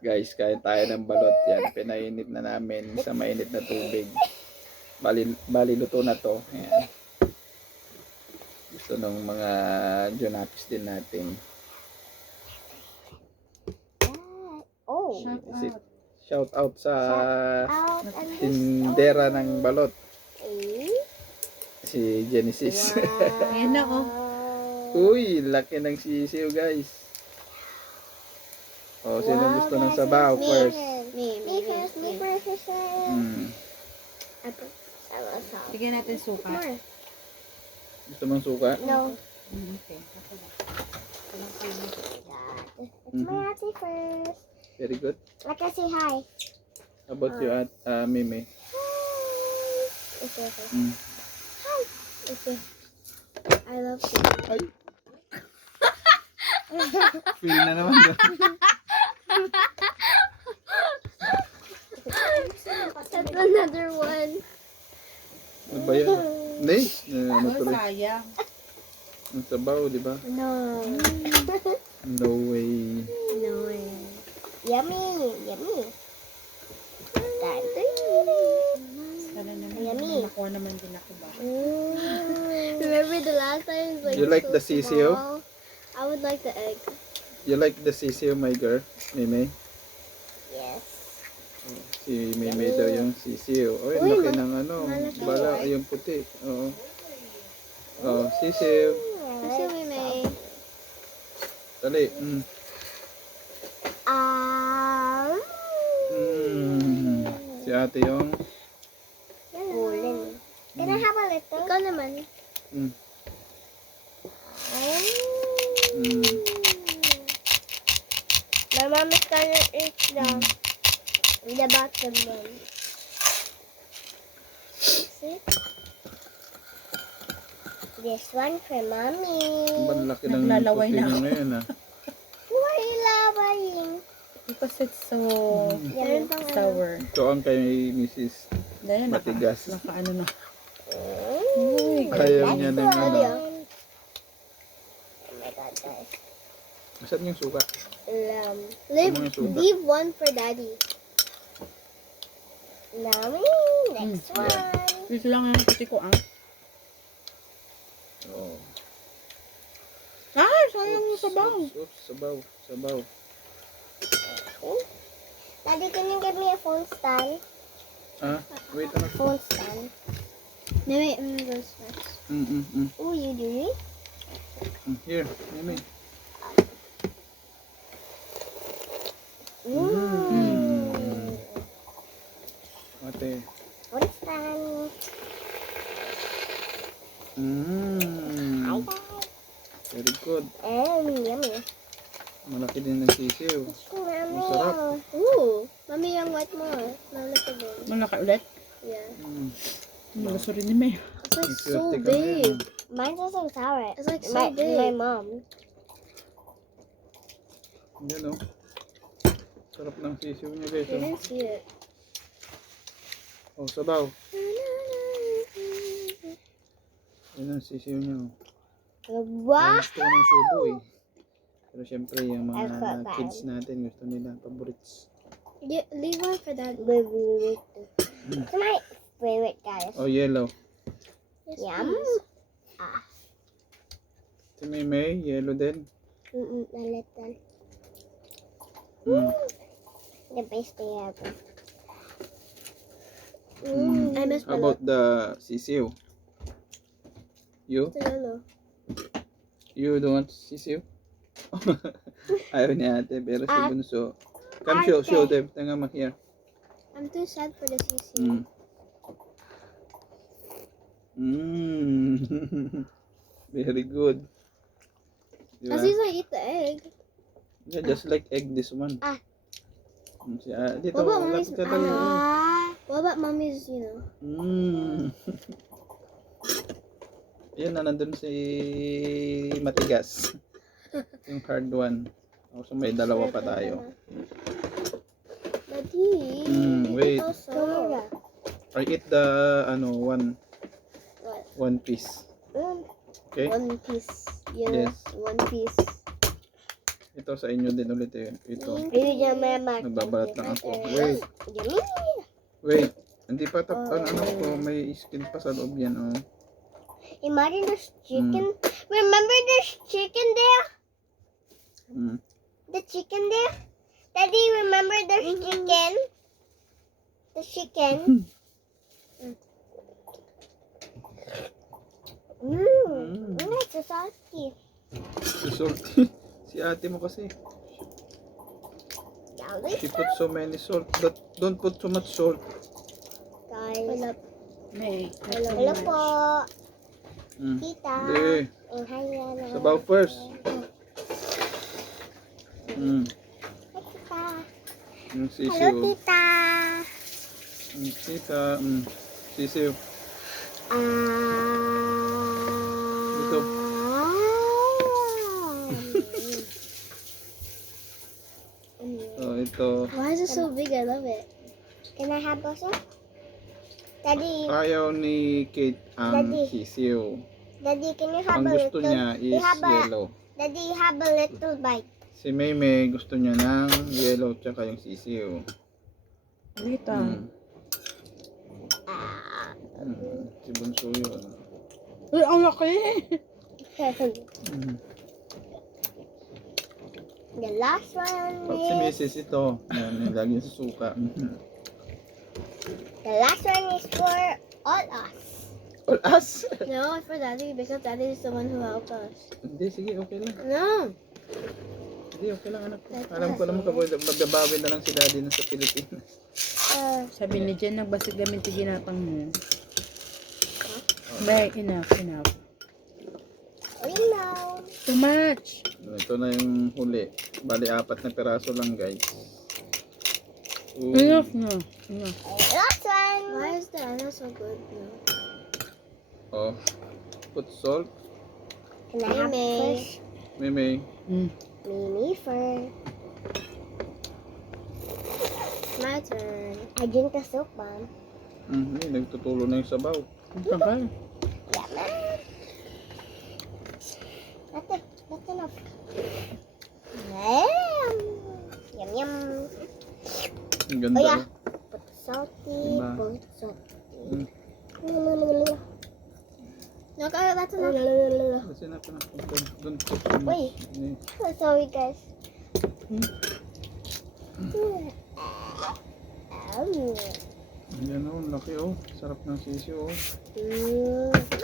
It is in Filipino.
Guys, kain tayo ng balot yan. Pinainit na namin sa mainit na tubig. Bali luto na to. Ayan. Gusto ng mga junakis din natin. Oh. Shout out sa Out and tindera ng balot. Si Genesis. Ayan na, oh. Uy, laki ng sisiw guys. Oh, sino gusto ng sabaw first? Me first. Bigyan natin suka. More. Gusto mong suka? No. Okay. It's my auntie first. Very good. Like I say hi. How about you at Mimi? Okay. Mm. Hi. Okay. I love you. Ay! Feel na naman doon. That's another one. Ano ba yan? Nay? Ano Oh, tuloy? sayang. Ang sabaw, di ba? No. No way. No way. Yummy. Time to eat. Sana naman. Yummy. Nakuha naman din ako ba? Remember the last time? Like, You like so the sisiyo? small? I would like the egg. You like the sisiyo, my girl? Mimi? Yes. Si Mimi daw yung sisiyo. Oy, Uy, laki ng ano. malaki. Bala, yung puti. Oo. Oh, sisiyo. Gusto mo may... Dali. Si ate yung... Bulin. Can I have a little? Ikaw naman. Mm. Mm. My mom is gonna eat the bottom one. See? This one for mommy. Ang laki ng Naglalaway puti na niya ako. ngayon ah. Why lawaying? Because it's so Meron pang sour. Ito ang kay Mrs. Dahil Matigas. naka ano na. Uy, Ayaw niya ng ano. Oh my god, guys. Saan yung suka? Leave, Ano yung suka? leave one for daddy. Mommy, next one. Dito lang yung puti ko, ah. Oh. Ah, sayang yung sabaw. Oops, sabaw. Daddy, can you give me a phone stand? Ah, wait, ano? Phone stand. No, wait, I'm gonna go first. Oh, you do it? Here, Mimi. Ate. Phone stand. Hi, guys. Very good. Yummy. Malaki din ng sisiw. Mommy. Masarap. Ooh, mommy, yung white more. Malaki din. Malaki ulit. Yeah. Gusto rin ni May. It's like so Swerte ka big. ngayon. Mine's also sour. It's like so My- big. My mom. Yan o. Sarap ng sisiw niya guys. I didn't see it. Oh, sabaw. Yan ang sisiw niya. Oh. What? Gusto ko ng subo eh. Pero syempre yung I mga felt bad. kids natin gusto nila favorites. Leave one for dad. Wait. It's my favorite, guys. Oh, yellow. Yum. Si Mimi, yellow din. A little. Mm. The best they have. Mm. I miss How about the sisiw? You? You don't want sisiw? Ayaw ni ate, pero si Bunso. Come show them. Tanga ma here. I'm too sad for the CC. Very good. Diba? As soon as I eat the egg. Yeah, just like egg this one. Dito, What about mommy's? lapit ka tayo. What about mommy's? Yan na, nandun si Matigas. Yung hard one. So may dalawa pa tayo. Daddy. Wait. Also. I eat the one piece. Okay? One piece. Yes. One piece. Ito sa inyo din ulit eh. Ito. Ayun yung mama. Nagbabalat lang ako. Wait. Yummy. Wait. Hindi pa tapos ano ko. May skin pa sa loob yan. Oh. Imagine there's chicken. Remember there's chicken there? Mm. The chicken there? Daddy, remember there's chicken? The chicken? It's so salty. Si salty. Si ate mo kasi. Yummy. She put so many salt. But don't put too much salt. Guys. May. Hello po. Tita. Hindi. Hi, Yana. Sabaw first. Hi, Tita. Yung Hello, sisiw. Tita. Yung sita. Sisiw. Ito. So, ito. Why is it so big? I love it. Can I have also? Daddy, Ayaw ni Kate ang Daddy. sisiw. Daddy, can you have Ang a gusto little? niya is have a- yellow. Daddy, have a little bite. Si Maymay gusto niya ng yellow tsaka yung sisiw. Dito. Si Bunso yun. Uy, ang laki. The last one Pag si is Mrs. ito, yan, nilagyan sa suka. the last one is for all us. All us? No, it's for Daddy because Daddy is the one who helped us. Hindi, sige, okay lang. No. Hindi, okay lang anak. Alam ko naman kapag magbabawi na lang si Daddy na sa Pilipinas. Sabi ni Jen, nagbasig gamit yung ginapang mo. May, enough. Oh, you know. Too much. Ito na yung huli. Bali, 4 na piraso lang, guys. Ooh. Enough na. Enough. Last one. Why is the Anna so good? No. Oh. Put salt. Can I have first? Maymay. Me first. My turn. I drink the soup, Mom. Nagtutulo na yung sabaw. Ang tagal. Yeah, man. That's enough. Yum, yum. Ang ganda. Oh, yeah. Put salty, Diba? put salty. Mm. Look, that's enough. Kasi na pa na. Don't put too much. Wait. Eh, Sorry, guys. Yan oh, laki oh. Sarap ng sisiw oh.